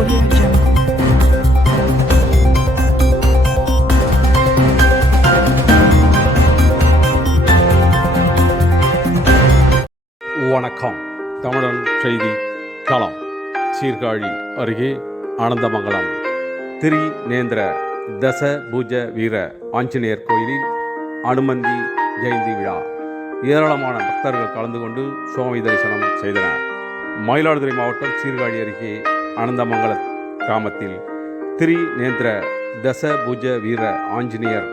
Audio Jungle. வணக்கம். தமிழன் செய்தி களம். சீர்காழி அருகே ஆனந்தமங்கலம். திரி நேந்திர தச பூஜ வீர ஆஞ்சநேயர் கோயிலில் அனுமந்தி ஜெயந்தி விழா. ஏராளமான பக்தர்கள் கலந்து கொண்டு சுவாமி தரிசனம் செய்தனர். மயிலாடுதுறை மாவட்டம் சீர்காழி அருகே அனந்தமங்கல கிராமத்தில் திரிநேந்திர தச பூஜ வீர ஆஞ்சநேயர்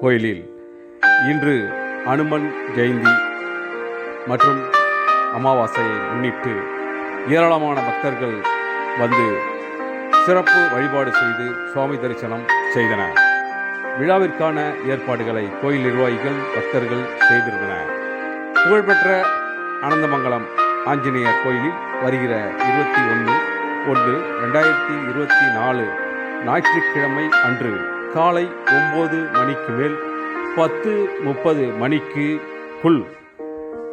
கோயிலில் இன்று அனுமன் ஜெயந்தி மற்றும் அமாவாசையை முன்னிட்டு ஏராளமான பக்தர்கள் வந்து சிறப்பு வழிபாடு செய்து சுவாமி தரிசனம் செய்தனர். விழாவிற்கான ஏற்பாடுகளை கோயில் நிர்வாகிகள் பக்தர்கள் செய்திருந்தனர். புகழ்பெற்ற அனந்தமங்கலம் ஆஞ்சநேயர் கோயிலில் வருகிற இருபத்தி ஒன்று ஒன்று ரெண்டாயிரத்தி இருபத்தி நாலு ஞாயிற்றுக்கிழமை அன்று காலை ஒம்பது மணிக்கு மேல் பத்து முப்பது மணிக்குள்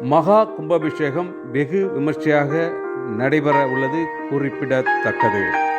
மகா கும்பாபிஷேகம் வெகு விமர்சையாக நடைபெற உள்ளது குறிப்பிடத்தக்கது.